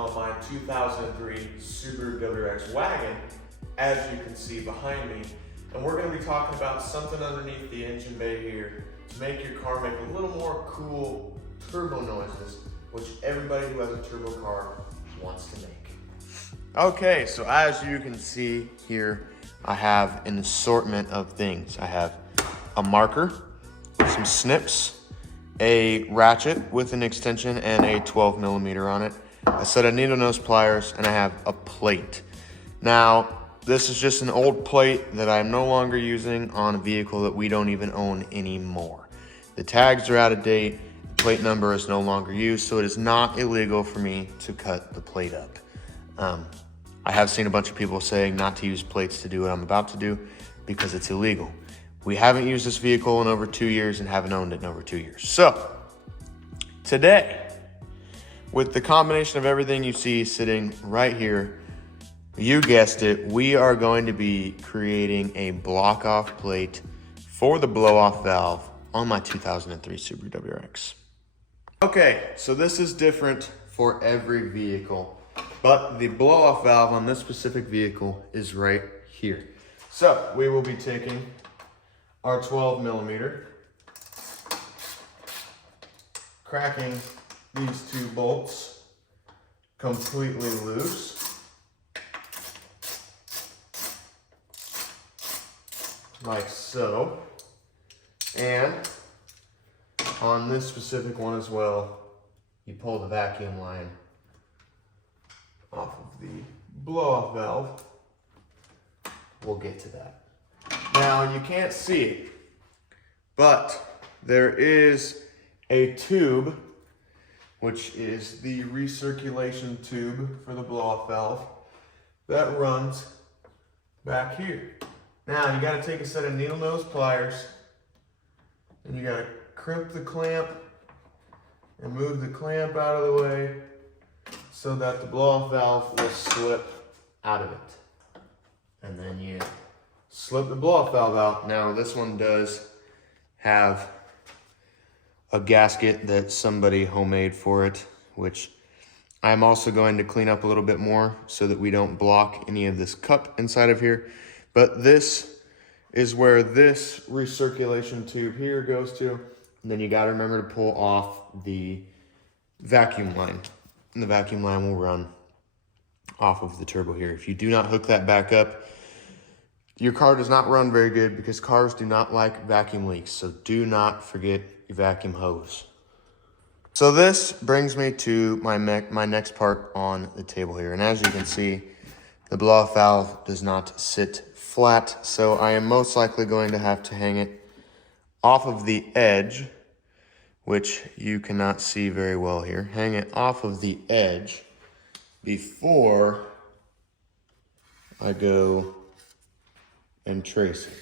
on my 2003 Subaru WRX wagon, as you can see behind me. And we're going to be talking about something underneath the engine bay here to make your car make a little more cool turbo noises, which everybody who has a turbo car wants to make. Okay, so as you can see here, I have an assortment of things. I have a marker, some snips, a ratchet with an extension and a 12mm on it, a set of needle nose pliers, and I have a plate. Now, this is just an old plate that I'm no longer using on a vehicle that we don't even own anymore. The tags are out of date, the plate number is no longer used, so it is not illegal for me to cut the plate up. I have seen a bunch of people saying not to use plates to do what I'm about to do because it's illegal. We haven't used this vehicle in over 2 years and haven't owned it in over 2 years. So, today, with the combination of everything you see sitting right here, you guessed it, we are going to be creating a block-off plate for the blow-off valve on my 2003 Subaru WRX. Okay, so this is different for every vehicle, but the blow-off valve on this specific vehicle is right here. So, we will be taking our 12mm, cracking these two bolts completely loose, like so, and on this specific one as well, you pull the vacuum line off of the blow-off valve. We'll get to that. Now, you can't see it, but there is a tube, which is the recirculation tube for the blow-off valve, that runs back here. Now, you gotta take a set of needle nose pliers, and you gotta crimp the clamp and move the clamp out of the way so that the blow-off valve will slip out of it. And then you slip the blow-off valve out. Now, this one does have a gasket that somebody homemade for it, which I'm also going to clean up a little bit more so that we don't block any of this cup inside of here. But this is where this recirculation tube here goes to. And then you gotta remember to pull off the vacuum line. And the vacuum line will run off of the turbo here. If you do not hook that back up, your car does not run very good because cars do not like vacuum leaks. So do not forget your vacuum hose. So this brings me to my next part on the table here. And as you can see, the blow-off valve does not sit flat. So I am most likely going to have to hang it off of the edge, which you cannot see very well here. Hang it off of the edge before I go and trace it.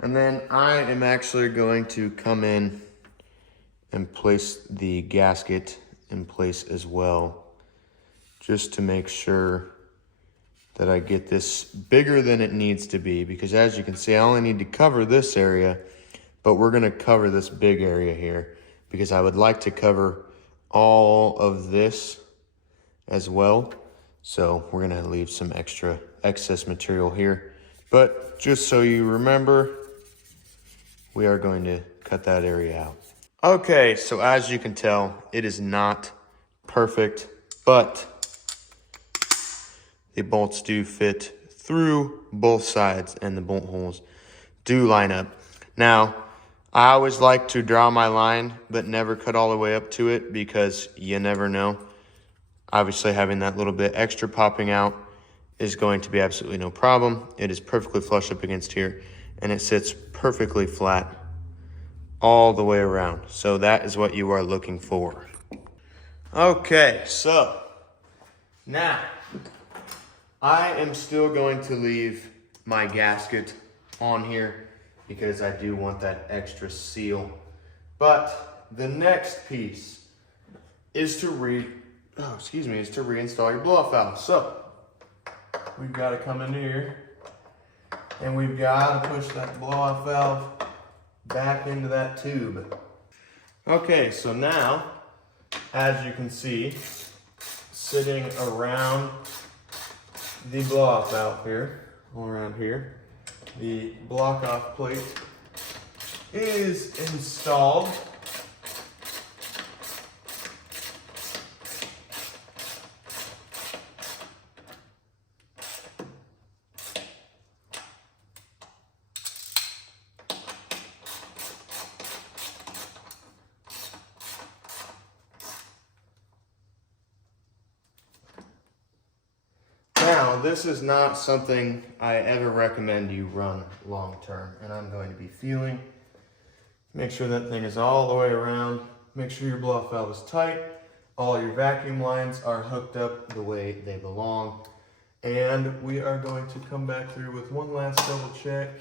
And then I am actually going to come in and place the gasket in place as well, just to make sure that I get this bigger than it needs to be, because as you can see, I only need to cover this area, but we're gonna cover this big area here because I would like to cover all of this as well. So we're gonna leave some excess material here. But just so you remember, we are going to cut that area out. Okay, so as you can tell, it is not perfect, but the bolts do fit through both sides and the bolt holes do line up. Now, I always like to draw my line, but never cut all the way up to it because you never know. Obviously, having that little bit extra popping out is going to be absolutely no problem. It is perfectly flush up against here, and it sits perfectly flat all the way around. So that is what you are looking for. Okay, so now I am still going to leave my gasket on here because I do want that extra seal. But the next piece is to reinstall your blow-off valve. So we've got to come in here and we've got to push that blow-off valve back into that tube. Okay, so now as you can see, sitting around the blow-off valve here, all around here. The block-off plate is installed. Now, this is not something I ever recommend you run long term, and I'm going to be feeling. Make sure that thing is all the way around. Make sure your blow-off valve is tight. All your vacuum lines are hooked up the way they belong. And we are going to come back through with one last double check.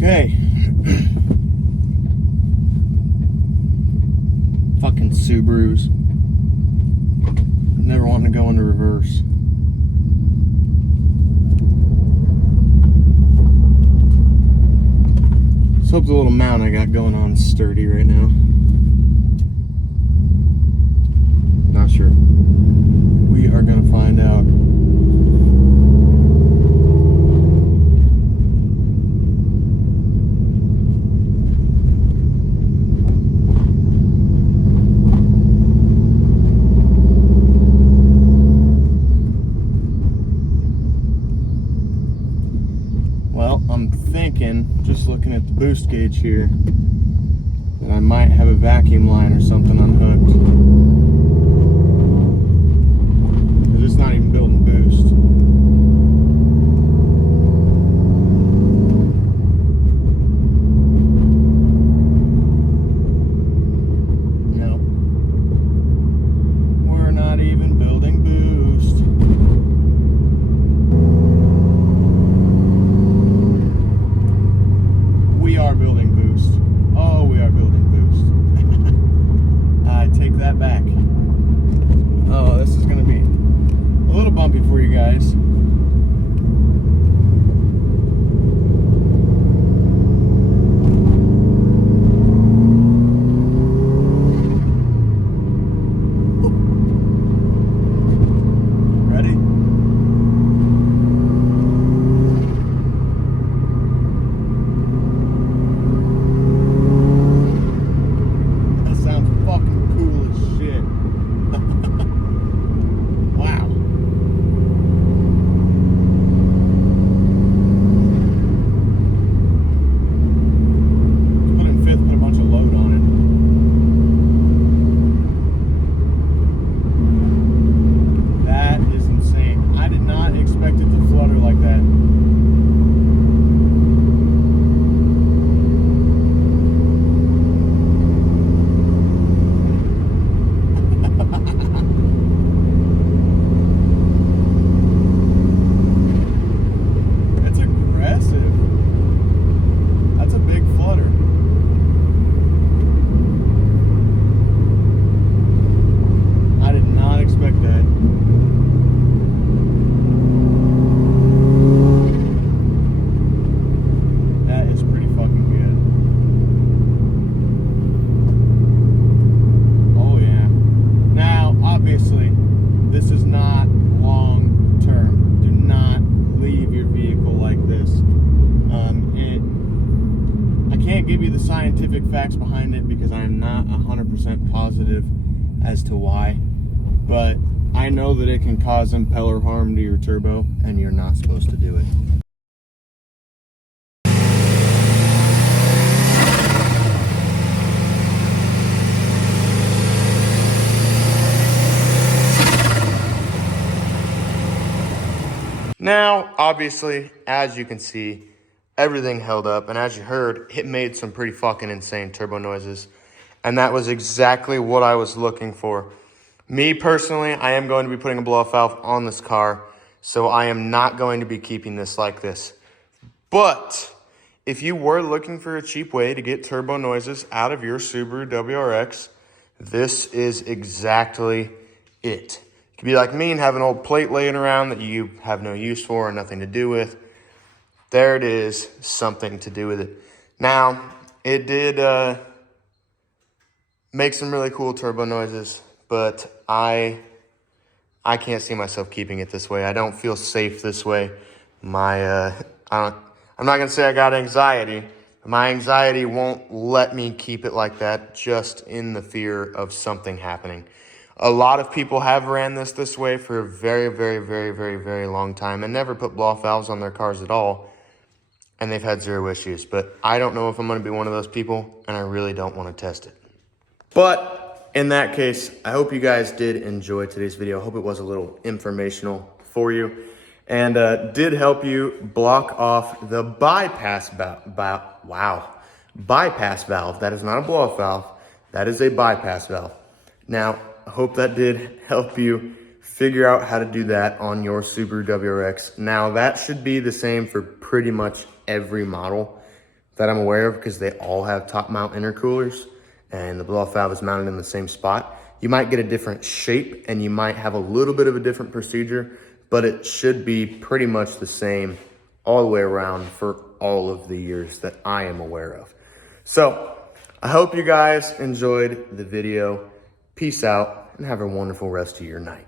Okay. Fucking Subarus. Never wanting to go into reverse. Let's hope the little mount I got going on is sturdy right now. Not sure. We are gonna find out. I'm thinking, just looking at the boost gauge here, that I might have a vacuum line or something unhooked. Because it's not even building boost. Nope. We're not even building boost. We are building boost. Oh, we are building boost. I take that back. Oh, this is going to be a little bumpy for you guys. Give you the scientific facts behind it because I'm not 100% positive positive as to why, but I know that it can cause impeller harm to your turbo, and you're not supposed to do it. Now, obviously, as you can see, everything held up, and as you heard, it made some pretty fucking insane turbo noises, and that was exactly what I was looking for. Me personally, I am going to be putting a blow-off valve on this car, so I am not going to be keeping this like this. But if you were looking for a cheap way to get turbo noises out of your Subaru WRX, this is exactly it. You could be like me and have an old plate laying around that you have no use for and nothing to do with. There it is, something to do with it. Now, it did make some really cool turbo noises, but I can't see myself keeping it this way. I don't feel safe this way. I'm not gonna say I got anxiety. My anxiety won't let me keep it like that, just in the fear of something happening. A lot of people have ran this way for a very, very, very, very, very long time and never put blow-off valves on their cars at all, and they've had zero issues. But I don't know if I'm gonna be one of those people, and I really don't wanna test it. But in that case, I hope you guys did enjoy today's video. I hope it was a little informational for you and did help you block off the bypass valve. Bypass valve. That is not a blow-off valve. That is a bypass valve. Now, I hope that did help you figure out how to do that on your Subaru WRX. Now, that should be the same for pretty much every model that I'm aware of, because they all have top mount intercoolers and the blow-off valve is mounted in the same spot. You might get a different shape and you might have a little bit of a different procedure, but it should be pretty much the same all the way around for all of the years that I am aware of. So I hope you guys enjoyed the video. Peace out and have a wonderful rest of your night.